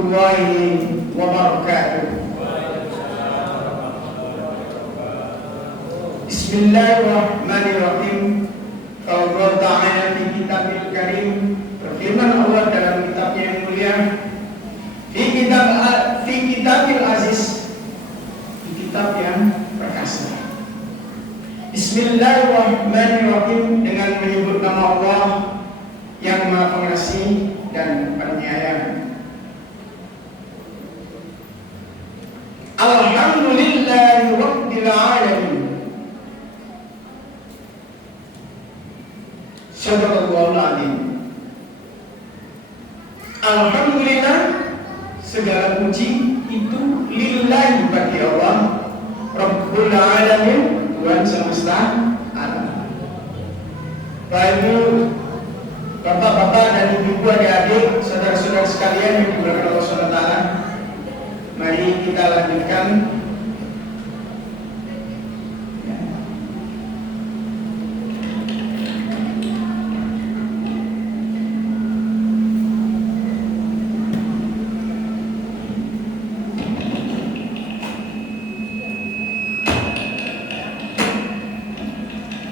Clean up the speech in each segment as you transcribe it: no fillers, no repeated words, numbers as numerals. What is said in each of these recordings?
warahmatullahi wabarakatuh. Bismillahirrahmanirrahim. Allah Ta'ala di Kitabil Karim berfirman Allah dalam kitabnya yang mulia, di Kitabil Aziz, di kitab yang perkasa. Bismillahirrahmanirrahim, dengan menyebut nama Allah yang Maha Pengasih dan Penyayang. Alhamdulillahi Rabbil Alamin. Sadaqallahul Azim. Alhamdulillah, segala puji itu lillahi bagi Allah Rabbul Alamin, Tuhan semesta alam. Baik Bapak-bapak dan ibu-ibu, adik-adik, saudara-saudara sekalian yang dimuliakan Allah SWT, mari kita lanjutkan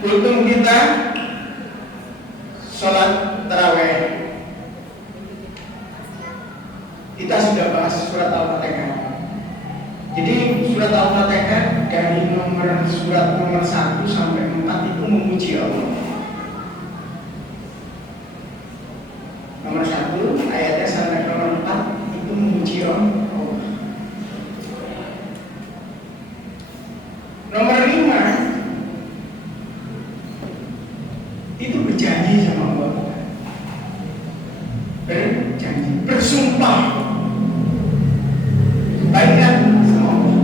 kultum kita sholat tarawih. Kita sudah bahas surat Al-Fatihah. Jadi surat Al-Fatihah dari surat nomor 1 sampai 4 itu memuji Allah. Nomor 1 ayatnya sampai nomor 4 itu memuji Allah. Nomor 5 itu berjanji sama Allah. Berjanji, bersumpah baiklah sama Allah.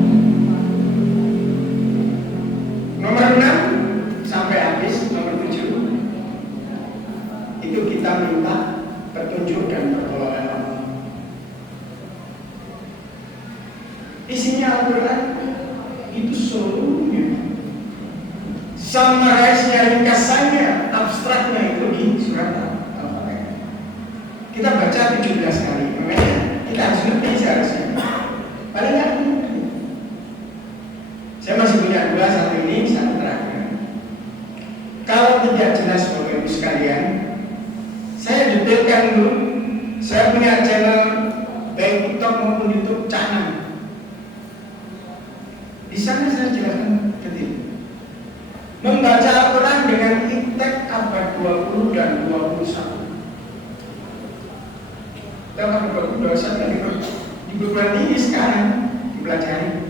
Nomor 6 sampai habis, nomor 7 itu kita minta petunjuk dan pertolongan Allah. Isinya Al-Quran itu seluruhnya, summarize-nya, ringkasannya, abstraknya itu di surat Al-Fatihah. Kita baca 17 kali, makanya kita harus ngerti seharusnya. Paling nggak ngerti. Saya masih punya 2, satu ini, satu terakhir. Kalau tidak jelas Bapak Ibu sekalian, saya detailkan dulu. Saya punya channel baik TikTok maupun YouTube channel. Di sana saya jelaskan detail. Membaca Al-Quran dengan intek abad 20 dan 21. Dalam 20 dosa dari di bulan ini sekarang dipelajari.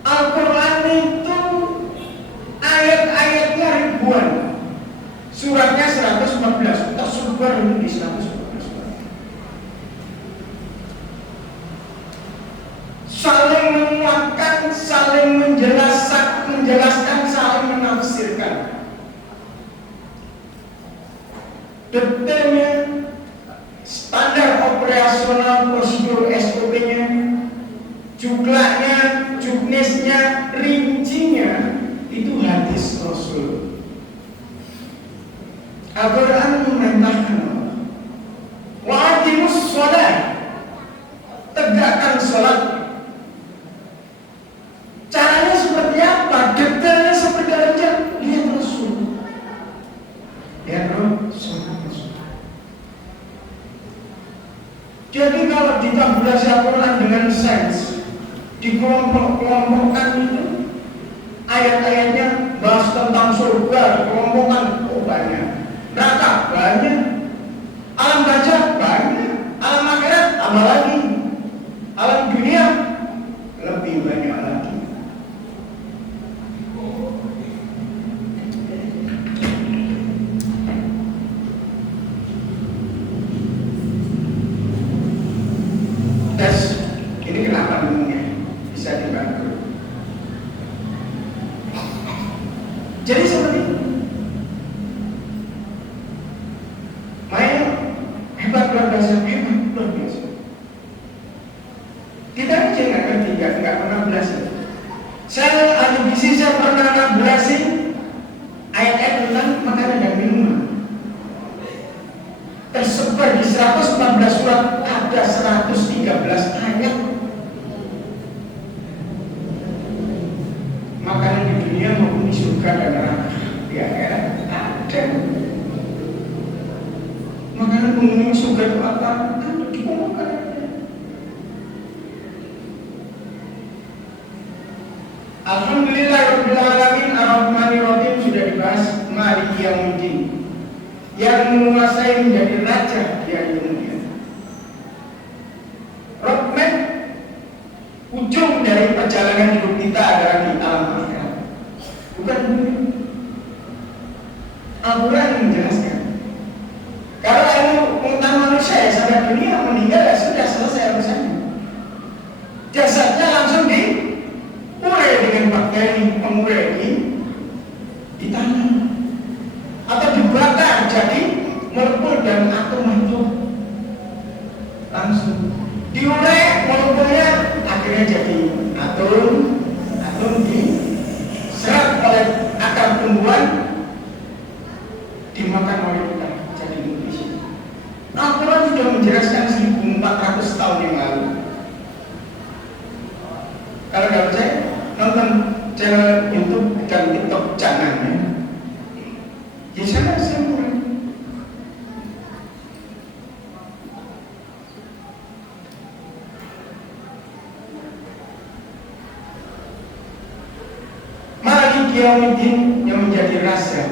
Al-Quran itu ayat-ayatnya ribuan, suratnya 114, tersebar di 114 surat. Saling menguatkan, saling menjelaskan, saling menafsirkan. Detailnya, standar operasional, prosedur SOP-nya, jumlahnya, juknisnya, rincinya, itu hadis Rasul. Al-Quran memerintahkan wa'aqimus sholat, tegakkan sholat. Caranya seperti apa? Detailnya seperti apa? Lihat Rasul. Lihat Rasul. Jadi kalau ditabulasi Al-Quran dengan sains, dikelompok-kelompokkan itu, ayat-ayatnya bahas tentang surga, dikelompokkan, oh banyak. Neraka banyak, alam barzah banyak, alam akhirat tambah lagi, alam dunia lebih banyak lagi. Tes, ini kenapa ngomongnya bisa dibantu? Jadi seperti itu. Main hebat luar biasa, hebat luar biasa. Kita aja nggak ngerti, nggak pernah belajar. Saya ahli gizi, saya pernah belajar ayat-ayat tentang makanan dan minuman. Coba di 114 surat ada 113 ayat. Makanan di dunia maupun di surga dan neraka di akhirat ada. Makanan penghuni surga itu apa? Ada di makanan. Alhamdulillahirabbil alamin arrahmanir rahim sudah dibahas. Maliki yaumiddin, yang menguasai menjadi raja di hari kemudian. Roadmap ujung dari perjalanan hidup kita adalah di alam akhirat, bukan dunia. Al-Quran yang menjelaskan. Kalau ilmu pengetahuan manusia ya sampai dunia meninggal ya sudah selesai urusannya. Jasadnya langsung diurai dengan bakteri pengurai di tanah, atau dibakar jadi molekul dan atom itu langsung diurai molekulnya, akhirnya jadi atom diserap oleh akar tumbuhan, dimakan oleh kita jadi nutrisi. Al-Quran sudah menjelaskan 1400 tahun yang lalu. Kalau nggak percaya, nonton channel YouTube dan TikTok jangan ya. Di sana semua. Maliki yaumiddin, yang menjadi raja,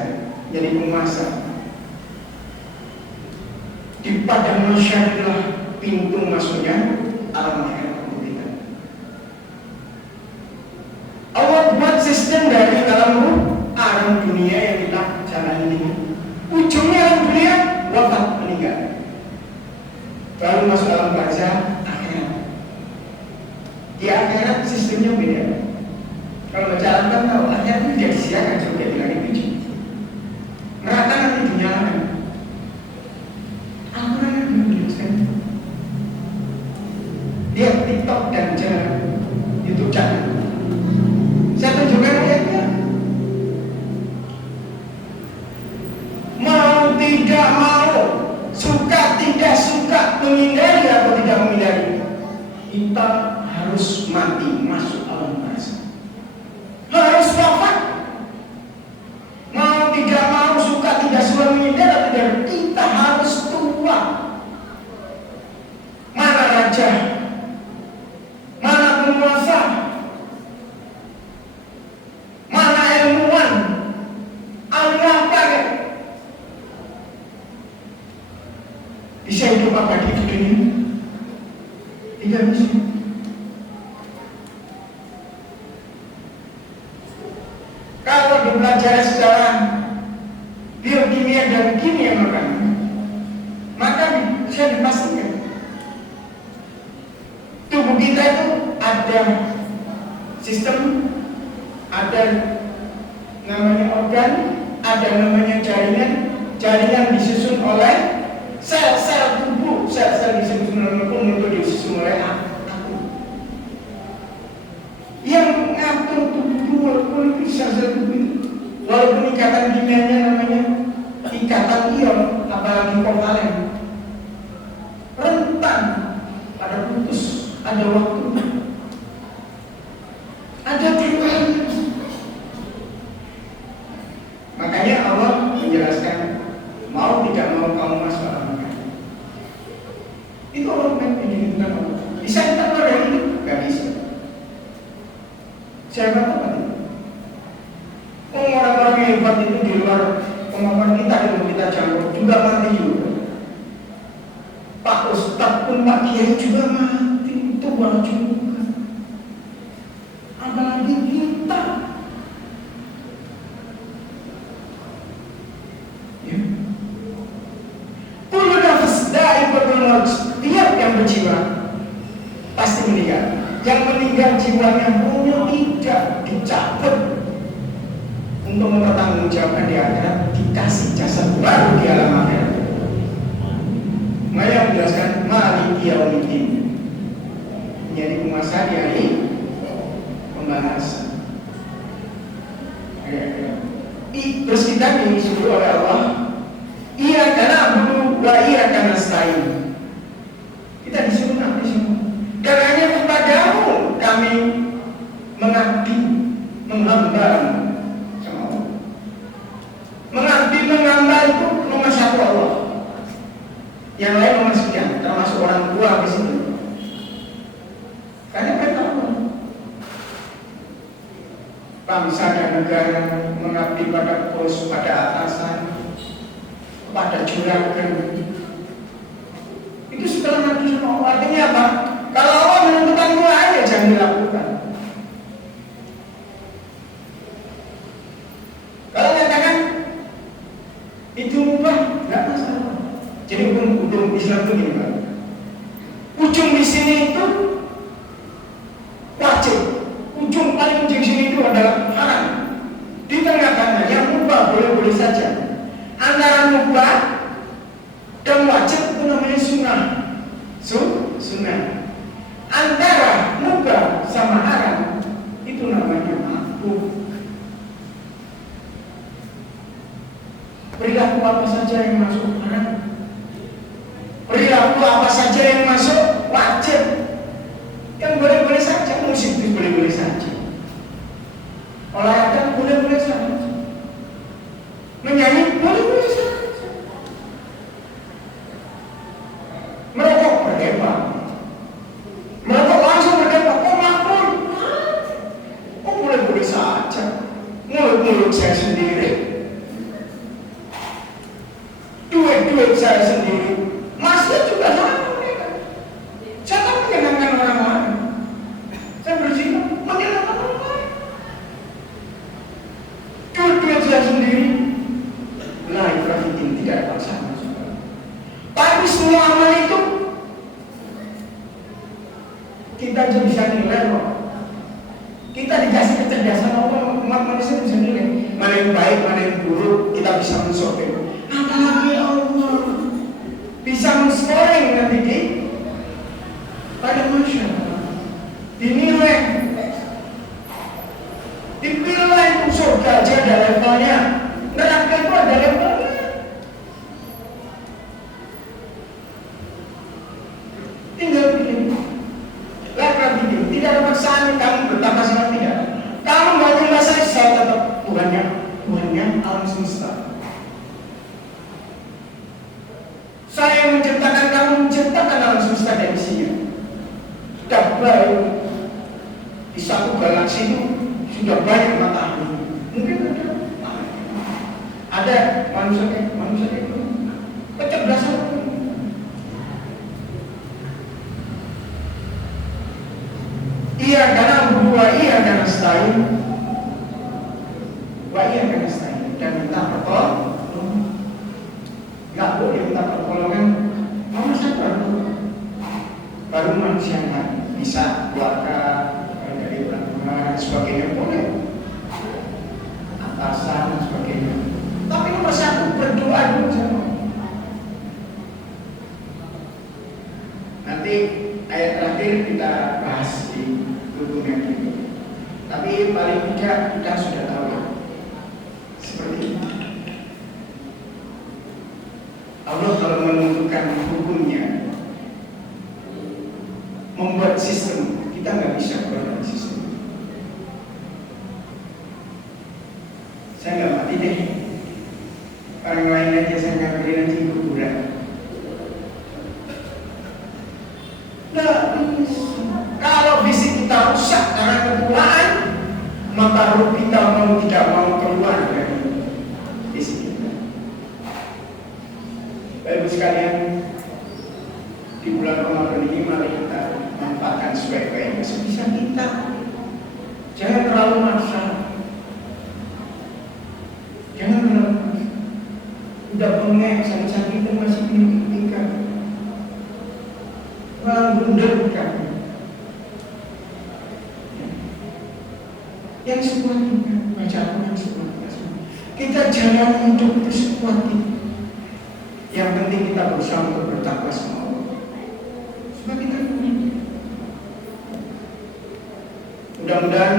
jadi penguasa. Di padang mahsyar itulah pintu masuknya alam akhirat kita. Allah buat sistem dari alam ruh, alam dunia yang kita jalani ini. Ujungnya alam dunia wafat, meninggal. Baru masuk alam barzah akhirat. Di akhirat sistemnya beda. Kalau baca alam kan tahu akhirat itu tidak disiakan juga di langit tujuh. Neraka nanti dinyalakan. Al-Quran yang menjelaskan. Lihat TikTok dan channel YouTube channel. Saya tunjukkan ayatnya. Mau tidak mau, suka tidak suka, menghindari atau tidak menghindari, kita harus mati masuk alam barzah. Harus wafat. Mau tidak mau, suka tidak suka, menghindari atau tidak, kita harus tua. Mana raja? Mana penguasa? Mana ilmuwan? Allah pakai. Bisa hidup apa di dunia? Tidak bisa. Kalau dipelajari secara biokimia dan kimia maka bisa dipastikan tubuh kita itu ada sistem, ada namanya organ, ada namanya jaringan disusun oleh sel-sel tubuh, sel-sel disusun oleh molekul disusun oleh aku. Yang ngatur tubuh molekul itu sel-sel tubuh itu, walaupun ikatan kimianya namanya ikatan ion, apalagi kovalen, rentan pada putus, ada waktu, ada perubahan. Makanya Allah menjelaskan, mau tidak mau kamu masuk alam akhirat. Itu Allah yang bukan Allah. Bisa kita keluar dari ini? Gak bisa. Siapa tahu? Orang-orang yang hebat itu di luar kemampuan kita, yang kita jangkau juga mati juga. Pak Ustadz pun, Pak Kiai juga mati, tua juga. Apalagi kita. Ya. Kullu nafs dha'iqatul maut. Tiap yang berjiwa pasti meninggal. Yang meninggal jiwanya punya tidak dicabut untuk mempertanggungjawabkan di akhirat, dikasih jasad baru di alam akhirat. Maya menjelaskan Maliki yaumiddin, menjadi penguasa di hari pembalasan. Terus kita disuruh oleh Allah, iya karena abudu wa iya karena nasta'in. nomor sekian, termasuk orang tua di situ. Karena mereka bangsa dan negara mengabdi pada bos, pada atasan, pada juragan. Itu segala macam. Artinya apa? Kalau Allah menentukan dua aja jangan dilakukan. Kalau katakan itu mubah, nggak masalah. Jadi hukum Islam itu gini Pak. Ujung di sini itu wajib. Ujung paling ujung sini itu adalah haram. Di tengah-tengah yang mubah boleh-boleh saja. Antara mubah dan wajib itu namanya sunnah. Sunnah. Antara mubah sama haram itu namanya makruh. Perilaku apa saja yang masuk haram, perilaku apa saja yang masuk wajib. Yang boleh-boleh saja, musik itu boleh-boleh saja, olahraga boleh-boleh saja, menyanyi boleh-boleh saja, merokok berdebak, merokok langsung berdebak, oh makruh, oh boleh-boleh saja, mulut-mulut saya sendiri, duit saya sendiri, masih juga sama mereka. Saya tak menyenangkan orang lain, saya berzina menyenangkan orang lain. Duit saya sendiri, nah itu tidak ada paksaan. Tapi semua amal itu kita bisa nilai kok. Kita dikasih kecerdasan Allah, umat manusia bisa nilai mana yang baik, mana yang buruk, kita bisa mensortir. Apalagi Allah bisa men-scoring nanti di pada masyarakat, dinilai, dipilih itu surga aja ada levelnya, neraka itu ada levelnya. Tinggal pilih, level pilih, tidak ada paksaan kamu bertambah sama tidak. Kamu mau nyembah saya tetap Tuhannya alam semesta. Saya yang menciptakan kamu, menciptakan alam semesta dan isinya. Sudah baik. Di satu galaksi itu sudah banyak matahari. Mungkin ada manusia itu kecerdasan. Iya karena berdua, iya karena stain, iya karena stain dan minta pertolongan. Nggak boleh minta pertolongan nomor satu baru manusia kan bisa keluarga dari orang tua dan sebagainya boleh, atasan dan sebagainya. Tapi nomor satu berdoa dulu sama. Nanti ayat terakhir kita bahas di dokumen ini. Tapi paling tidak kita sudah tahu ya seperti ini. Allah kalau menentukan hukumnya, membuat sistem, kita nggak bisa buat sistem. Saya nggak mati deh, orang lain aja saya ngambil nanti kuburan. Nah, kalau fisik kita rusak karena ketuaan, maka ruh kita mau tidak mau keluar dari fisik kita. Baik sekalian, di bulan Ramadan ini mari kita manfaatkan sebaik-baiknya sebisa kita. Jangan terlalu maksa. Jangan terlalu maksa. Udah bengek, sakit-sakit itu masih dimimpikan. Bundel kan. Yang sekuat kita, baca Al-Quran sekuat kita. Kita jalan hidup itu sekuat kita. Yang penting kita berusaha untuk bertakwa sama Allah. Supaya kita mudah-mudahan